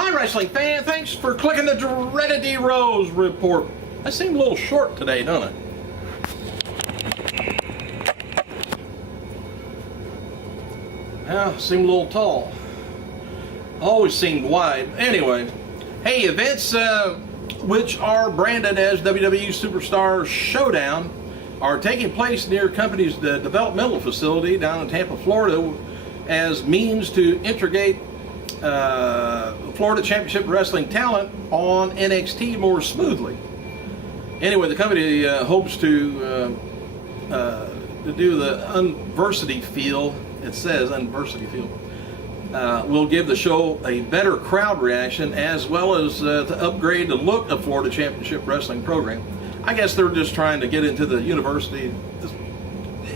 Hi, wrestling fan. Thanks for clicking the Dreaded D Rose report. I seem a little short today, don't I? Yeah, seem a little tall. Always seemed wide. Anyway, hey, events which are branded as WWE Superstar Showdown are taking place near company's developmental facility down in Tampa, Florida, as means to integrate Florida Championship Wrestling talent on NXT more smoothly. Anyway, the company hopes to do the Unversity feel. It says Unversity feel. Will give the show a better crowd reaction, as well as to upgrade the look of Florida Championship Wrestling program. I guess they're just trying to get into the university.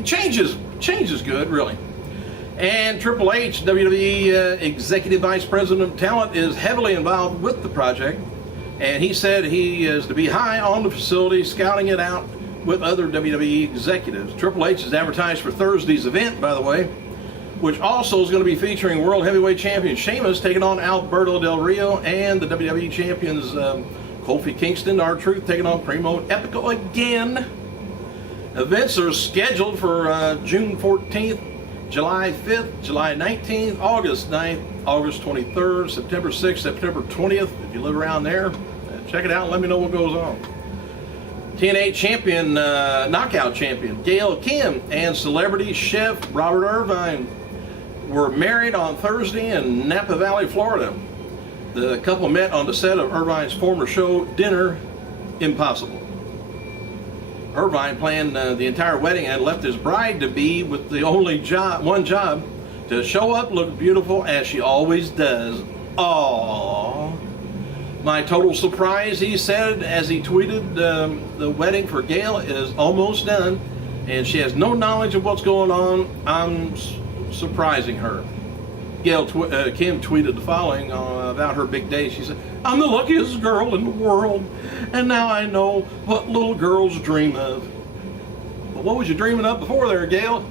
Change is good, really. And Triple H, WWE Executive Vice President of Talent, is heavily involved with the project. And he said he is to be high on the facility, scouting it out with other WWE executives. Triple H is advertised for Thursday's event, by the way, which also is going to be featuring World Heavyweight Champion Sheamus taking on Alberto Del Rio, and the WWE Champions Kofi Kingston, R-Truth, taking on Primo Epico again. Events are scheduled for June 14th, July 5th, July 19th, August 9th, August 23rd, September 6th, September 20th. If you live around there, check it out and let me know what goes on. TNA champion, knockout champion Gail Kim and celebrity chef Robert Irvine were married on Thursday in Napa Valley, Florida. The couple met on the set of Irvine's former show, Dinner Impossible. Irvine planned the entire wedding and left his bride-to-be with the only one job, to show up, look beautiful as she always does. Aww. My total surprise, he said, as he tweeted, the wedding for Gail is almost done, and she has no knowledge of what's going on. I'm surprising her. Gail Kim tweeted the following about her big day. She said, "I'm the luckiest girl in the world, and now I know what little girls dream of." But what was you dreaming of before there, Gail?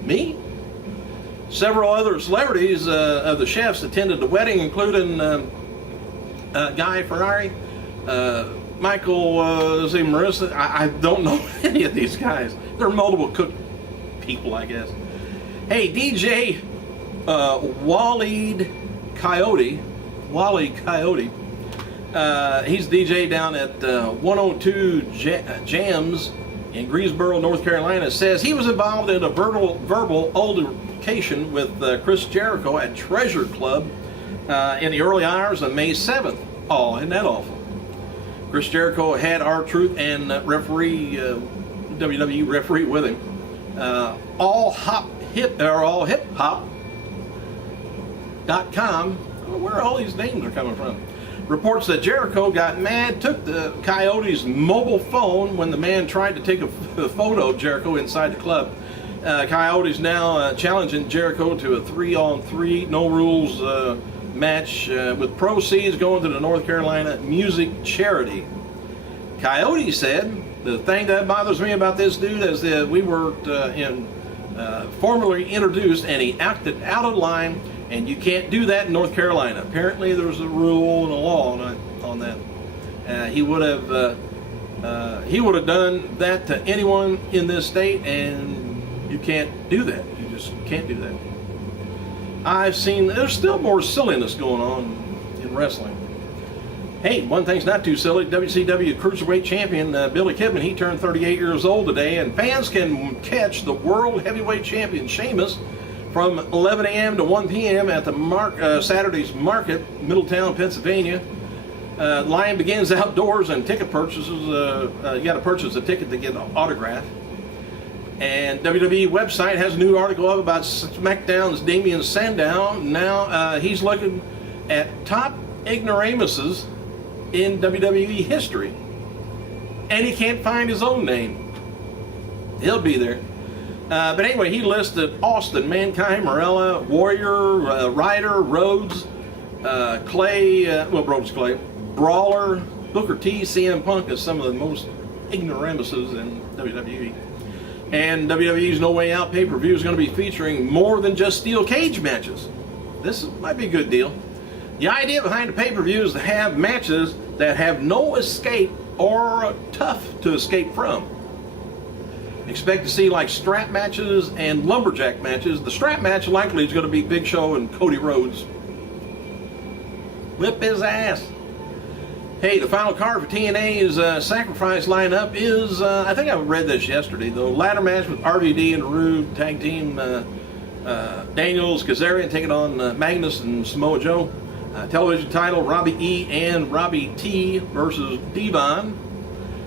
Me? Several other celebrities of the chefs attended the wedding, including Guy Ferrari, Michael, Marissa. I don't know any of these guys. They're multiple cook people, I guess. Hey, DJ Waleed Coyote, he's DJ down at 102 Jams in Greensboro, North Carolina, says he was involved in a verbal altercation with Chris Jericho at Treasure Club in the early hours of May 7th. Oh, isn't that awful? Chris Jericho had R-Truth and WWE referee with him. AllHipHop.com, where all these names are coming from, reports that Jericho got mad, took the Coyote's mobile phone when the man tried to take a photo of Jericho inside the club. Coyote's now challenging Jericho to a 3-on-3 no rules match with proceeds going to the North Carolina music charity. Coyote said, "The thing that bothers me about this dude is that we were formally introduced and he acted out of line, and you can't do that in North Carolina. Apparently there's a rule and a law on that. He would have done that to anyone in this state, and you can't do that. You just can't do that." I've seen there's still more silliness going on in wrestling. Hey, one thing's not too silly. WCW Cruiserweight Champion Billy Kidman, he turned 38 years old today, and fans can catch the World Heavyweight Champion Sheamus from 11 a.m. to 1 p.m. at the Saturday's Market, Middletown, Pennsylvania. Line begins outdoors, and ticket purchases, you got to purchase a ticket to get an autograph. And WWE website has a new article up about SmackDown's Damian Sandow. Now he's looking at top ignoramuses in WWE history, and he can't find his own name. He'll be there. But anyway, he listed Austin, Mankind, Morella, Warrior, Ryder, Rhodes, Clay, Rhodes Clay, Brawler, Booker T, CM Punk as some of the most ignoramuses in WWE. And WWE's No Way Out pay-per-view is going to be featuring more than just steel cage matches. This might be a good deal. The idea behind the pay-per-view is to have matches that have no escape or are tough to escape from. Expect to see like strap matches and lumberjack matches. The strap match likely is going to be Big Show and Cody Rhodes. Whip his ass. Hey, the final card for TNA's Sacrifice lineup is, I think I read this yesterday, the ladder match with RVD and Rude, tag team Daniels, Kazarian taking on Magnus and Samoa Joe. Television title, Robbie E and Robbie T versus Devon.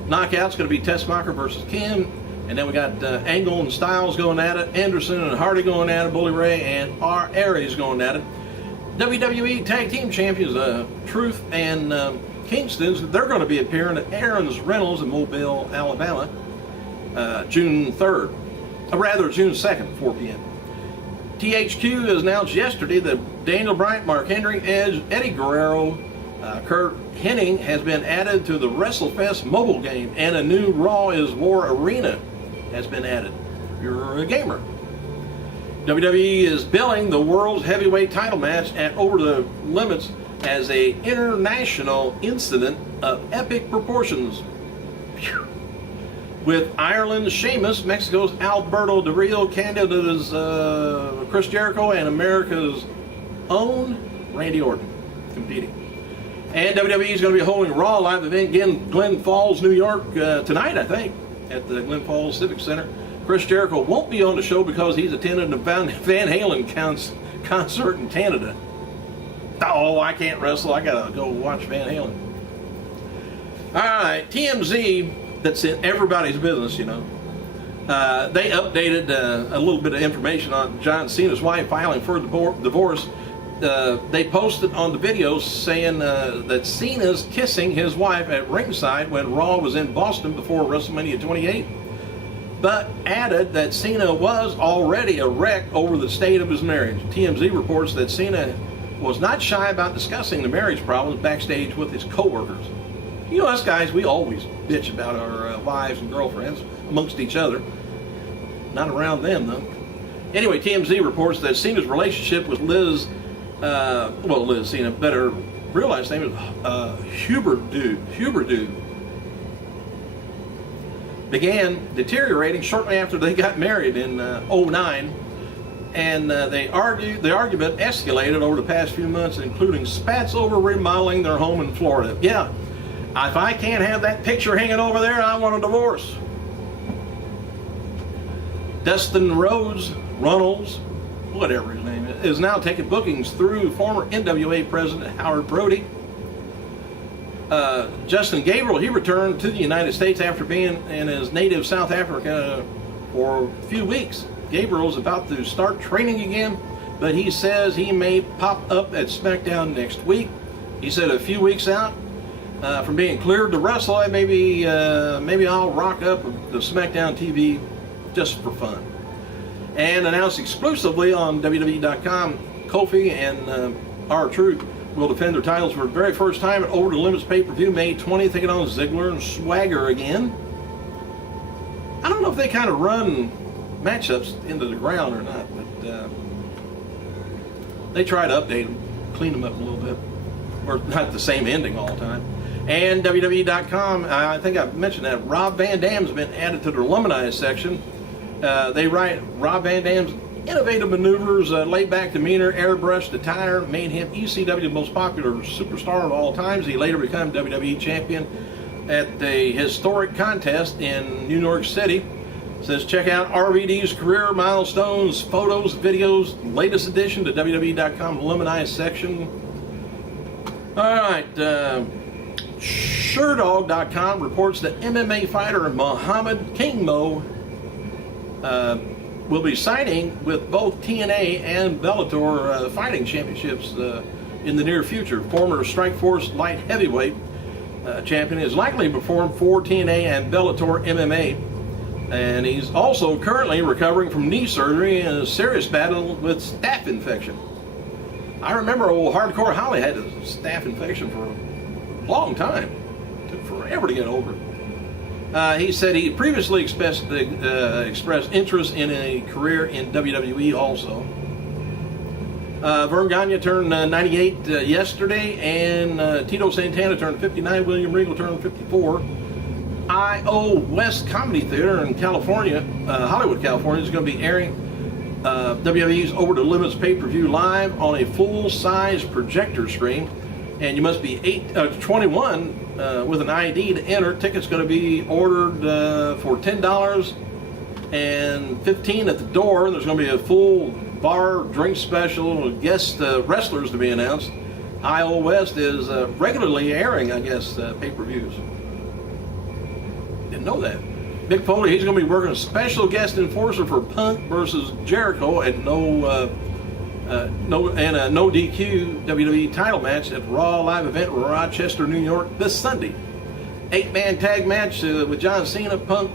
Knockout's going to be Tessmacher versus Kim. And then we got Angle and Styles going at it, Anderson and Hardy going at it, Bully Ray and R. Aries going at it. WWE Tag Team Champions, Truth and Kingston's, they're going to be appearing at Aaron's Rentals in Mobile, Alabama, June 3rd. Rather, June 2nd, 4 p.m. THQ announced yesterday that Daniel Bryan, Mark Henry, Edge, Eddie Guerrero, Kurt Hennig has been added to the WrestleFest mobile game, and a new Raw is War Arena has been added. If you're a gamer. WWE is billing the world's heavyweight title match at Over the Limits as a international incident of epic proportions. Phew. With Ireland's Sheamus, Mexico's Alberto Del Rio, Canada's Chris Jericho, and America's own Randy Orton competing. And WWE is going to be holding a Raw live event in Glen Falls, New York tonight, I think, at the Glen Falls Civic Center. Chris Jericho won't be on the show because he's attending the Van Halen concert in Canada. Oh, I can't wrestle. I got to go watch Van Halen. All right, TMZ, that's in everybody's business, you know. They updated a little bit of information on John Cena's wife filing for divorce. They posted on the videos saying that Cena's kissing his wife at ringside when Raw was in Boston before WrestleMania 28, but added that Cena was already a wreck over the state of his marriage. TMZ reports that Cena was not shy about discussing the marriage problems backstage with his co-workers. You know, us guys, we always bitch about our wives and girlfriends amongst each other. Not around them, though. Anyway, TMZ reports that Cena's relationship with Liz Cena, better real last name is Huberdeau, began deteriorating shortly after they got married in 2009, and the argument escalated over the past few months, including spats over remodeling their home in Florida. Yeah, if I can't have that picture hanging over there, I want a divorce. Dustin Runnels, whatever his name is now taking bookings through former NWA president Howard Brody. Justin Gabriel, he returned to the United States after being in his native South Africa for a few weeks. Gabriel's about to start training again, but he says he may pop up at SmackDown next week. He said a few weeks out from being cleared to wrestle, maybe I'll rock up the SmackDown TV just for fun. And announced exclusively on WWE.com, Kofi and R-Truth will defend their titles for the very first time at Over the Limits pay-per-view May 20th, taking on Ziggler and Swagger again. I don't know if they kind of run matchups into the ground or not, but they try to update them, clean them up a little bit, or not the same ending all the time. And WWE.com, I think I've mentioned that, Rob Van Dam's been added to the alumni section. They write, Rob Van Dam's innovative maneuvers, laid-back demeanor, airbrushed attire made him ECW's most popular superstar of all times. He later became WWE champion at the historic contest in New York City. It says, check out RVD's career milestones, photos, videos, latest addition to WWE.com alumni section. All right, SureDog.com reports that MMA fighter Muhammad King Mo will be signing with both TNA and Bellator fighting championships in the near future. Former Strikeforce light heavyweight champion is likely to perform for TNA and Bellator MMA, and he's also currently recovering from knee surgery and a serious battle with staph infection. I remember old Hardcore Holly had a staph infection for a long time. It took forever to get over it. He said he previously expressed interest in a career in WWE also. Vern Gagne turned 98 yesterday, and Tito Santana turned 59. William Regal turned 54. I.O. West Comedy Theater in California, Hollywood, California, is going to be airing WWE's Over the Limits pay-per-view live on a full-size projector screen, and you must be 21 with an ID to enter. Tickets going to be ordered for $10 and $15 at the door. And there's going to be a full bar drink special, guest wrestlers to be announced. I.O. West is regularly airing, I guess, pay-per-views. Didn't know that. Mick Foley, he's going to be working a special guest enforcer for Punk versus Jericho at no DQ WWE title match at Raw live event in Rochester, New York this Sunday. 8-man tag match with John Cena, Punk,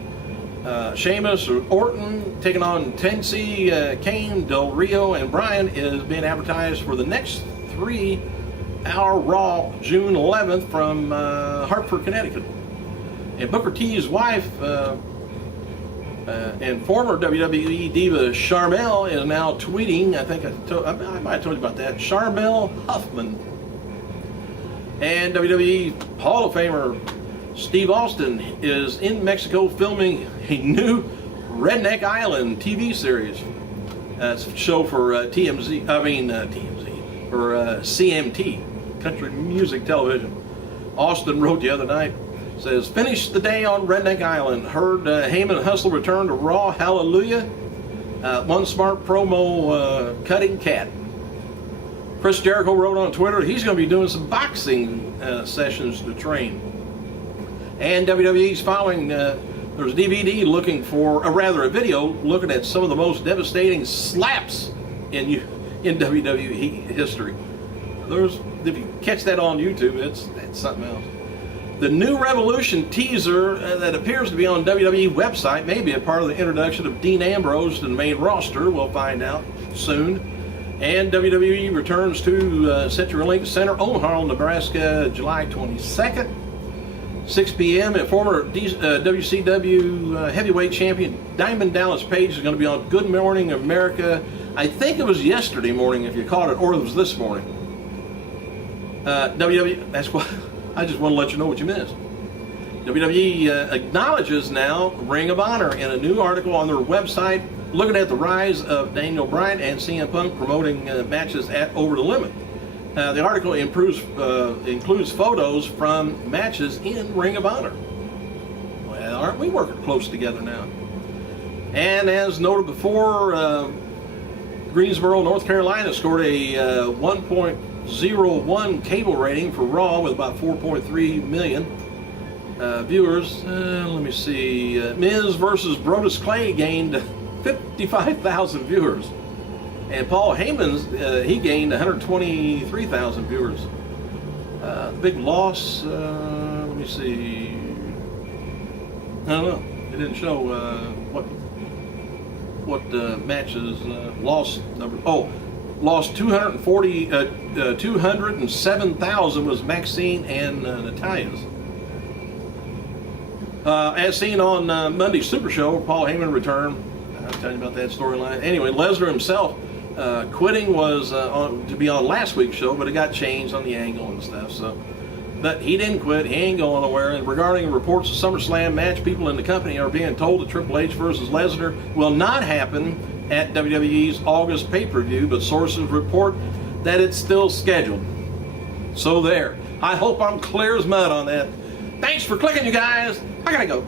Sheamus, or Orton taking on Tennessee, Kane, Del Rio, and Bryan is being advertised for the next 3-hour Raw June 11th from Hartford, Connecticut. And Booker T's wife and former WWE diva Sharmell is now tweeting, I might have told you about that, Sharmell Huffman. And WWE Hall of Famer Steve Austin is in Mexico filming a new Redneck Island TV series. It's a show for CMT, Country Music Television. Austin wrote the other night, says, finished the day on Redneck Island. Heard Heyman and Hustle return to Raw. Hallelujah. One smart promo cutting cat. Chris Jericho wrote on Twitter he's going to be doing some boxing sessions to train. And WWE's following, there's a DVD looking for, a video looking at some of the most devastating slaps in WWE history. If you catch that on YouTube, it's something else. The new Revolution teaser that appears to be on WWE website may be a part of the introduction of Dean Ambrose to the main roster. We'll find out soon. And WWE returns to CenturyLink Center, Omaha, Nebraska, July 22nd. 6 p.m. at former WCW heavyweight champion Diamond Dallas Page is going to be on Good Morning America. I think it was yesterday morning if you caught it, or it was this morning. WWE, that's what... I just want to let you know what you missed. WWE acknowledges now Ring of Honor in a new article on their website looking at the rise of Daniel Bryan and CM Punk promoting matches at Over the Limit. The article includes photos from matches in Ring of Honor. Well, aren't we working close together now? And as noted before, Greensboro, North Carolina scored a 1.01 cable rating for Raw with about 4.3 million viewers. Let me see. Miz versus Brodus Clay gained 55,000 viewers. And Paul Heyman's, he gained 123,000 viewers. The big loss, let me see. I don't know. It didn't show what matches lost number. Oh, lost 207,000 was Maxine and Natalia's. As seen on Monday's Super Show, Paul Heyman returned. I'll tell you about that storyline. Anyway, Lesnar himself quitting was to be on last week's show, but it got changed on the angle and stuff. So, but he didn't quit. He ain't going nowhere. And regarding reports of SummerSlam match, people in the company are being told that Triple H versus Lesnar will not happen at WWE's August pay-per-view, but sources report that it's still scheduled. So there. I hope I'm clear as mud on that. Thanks for clicking, you guys. I gotta go.